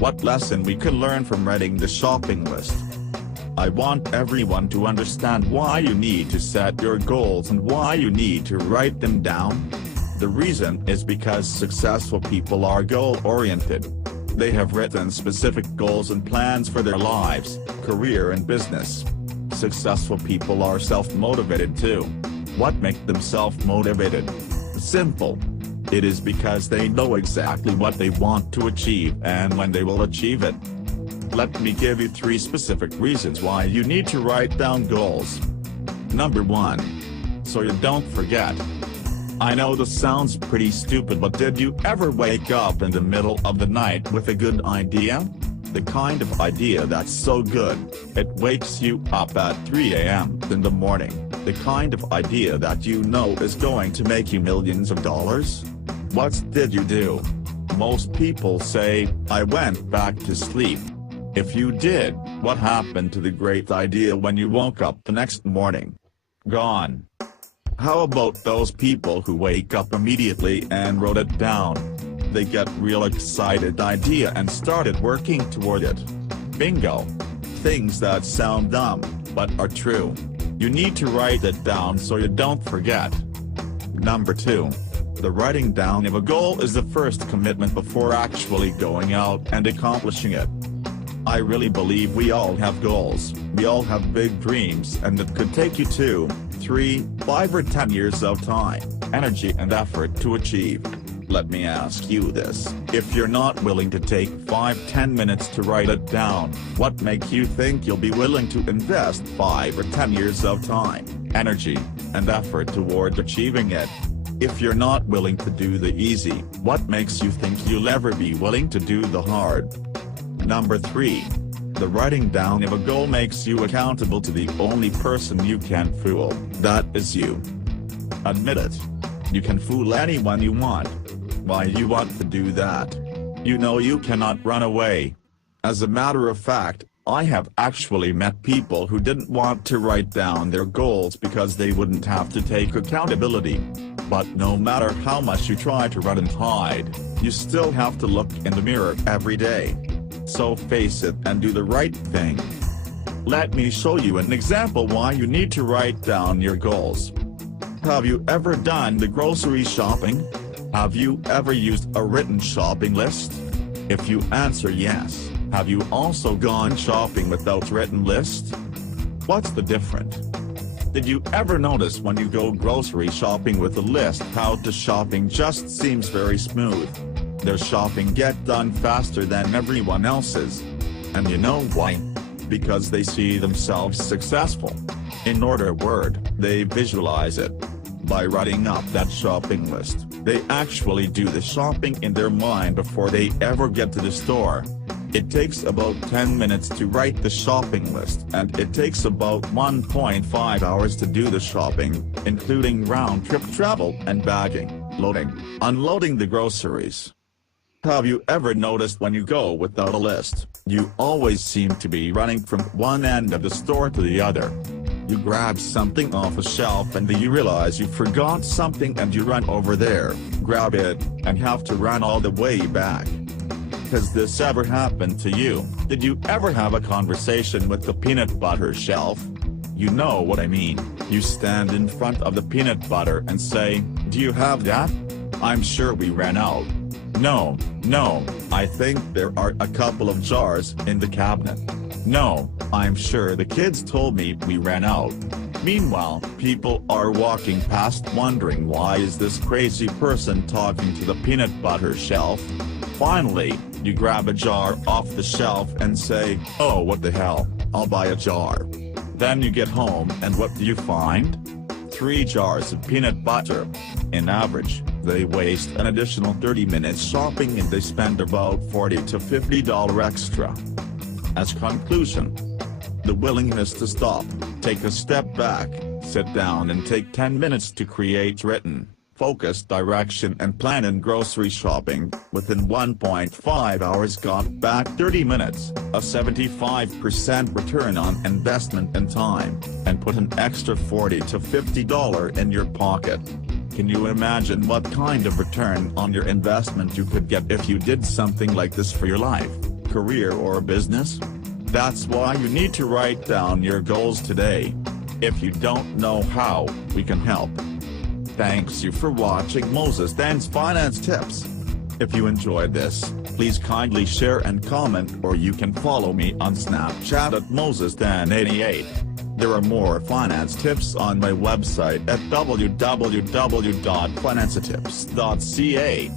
What lesson we can learn from writing the shopping list? I want everyone to understand why you need to set your goals and why you need to write them down. The reason is because successful people are goal-oriented. They have written specific goals and plans for their lives, career and business. Successful people are self-motivated too. What makes them self-motivated? Simple. It is because they know exactly what they want to achieve and when they will achieve it. Let me give you 3 specific reasons why you need to write down goals. Number 1. So you don't forget. I know this sounds pretty stupid, but did you ever wake up in the middle of the night with a good idea? The kind of idea that's so good, it wakes you up at 3 a.m. in the morning. The kind of idea that you know is going to make you millions of dollars? What did you do? Most people say, I went back to sleep. If you did, what happened to the great idea when you woke up the next morning? Gone. How about those people who wake up immediately and wrote it down? They get real excited idea and started working toward it. Bingo. Things that sound dumb, but are true. You need to write it down so you don't forget. Number 2. The writing down of a goal is the first commitment before actually going out and accomplishing it. I really believe we all have goals, we all have big dreams, and it could take you 2, 3, 5 or 10 years of time, energy and effort to achieve. Let me ask you this, if you're not willing to take 5-10 minutes to write it down, what makes you think you'll be willing to invest 5 or 10 years of time, energy, and effort toward achieving it? If you're not willing to do the easy, what makes you think you'll ever be willing to do the hard? Number 3. The writing down of a goal makes you accountable to the only person you can fool, that is you. Admit it. You can fool anyone you want. Why you want to do that? You know you cannot run away. As a matter of fact, I have actually met people who didn't want to write down their goals because they wouldn't have to take accountability. But no matter how much you try to run and hide, you still have to look in the mirror every day. So face it and do the right thing. Let me show you an example why you need to write down your goals. Have you ever done the grocery shopping? Have you ever used a written shopping list? If you answer yes, have you also gone shopping without written list? What's the difference? Did you ever notice when you go grocery shopping with a list how the shopping just seems very smooth? Their shopping gets done faster than everyone else's. And you know why? Because they see themselves successful. In other words, they visualize it. By writing up that shopping list, they actually do the shopping in their mind before they ever get to the store. It takes about 10 minutes to write the shopping list, and it takes about 1.5 hours to do the shopping, including round-trip travel and bagging, loading, unloading the groceries. Have you ever noticed when you go without a list, you always seem to be running from one end of the store to the other? You grab something off a shelf and then you realize you forgot something and you run over there, grab it, and have to run all the way back. Has this ever happened to you? Did you ever have a conversation with the peanut butter shelf? You know what I mean. You stand in front of the peanut butter and say, "Do you have that? I'm sure we ran out. No, I think there are a couple of jars in the cabinet. No, I'm sure the kids told me we ran out." Meanwhile, people are walking past wondering why is this crazy person talking to the peanut butter shelf? Finally, you grab a jar off the shelf and say, "Oh, what the hell, I'll buy a jar." Then you get home and what do you find? 3 jars of peanut butter. In average, they waste an additional 30 minutes shopping and they spend about $40 to $50 extra. As conclusion, the willingness to stop, take a step back, sit down and take 10 minutes to create written, focused direction and plan in grocery shopping, within 1.5 hours got back 30 minutes, a 75% return on investment and time, and put an extra $40 to $50 in your pocket. Can you imagine what kind of return on your investment you could get if you did something like this for your life? career or business? That's why you need to write down your goals today. If you don't know how, we can help. Thanks you for watching Moses Dan's Finance Tips. If you enjoyed this, please kindly share and comment, or you can follow me on Snapchat at MosesDan88. There are more finance tips on my website at www.financetips.ca.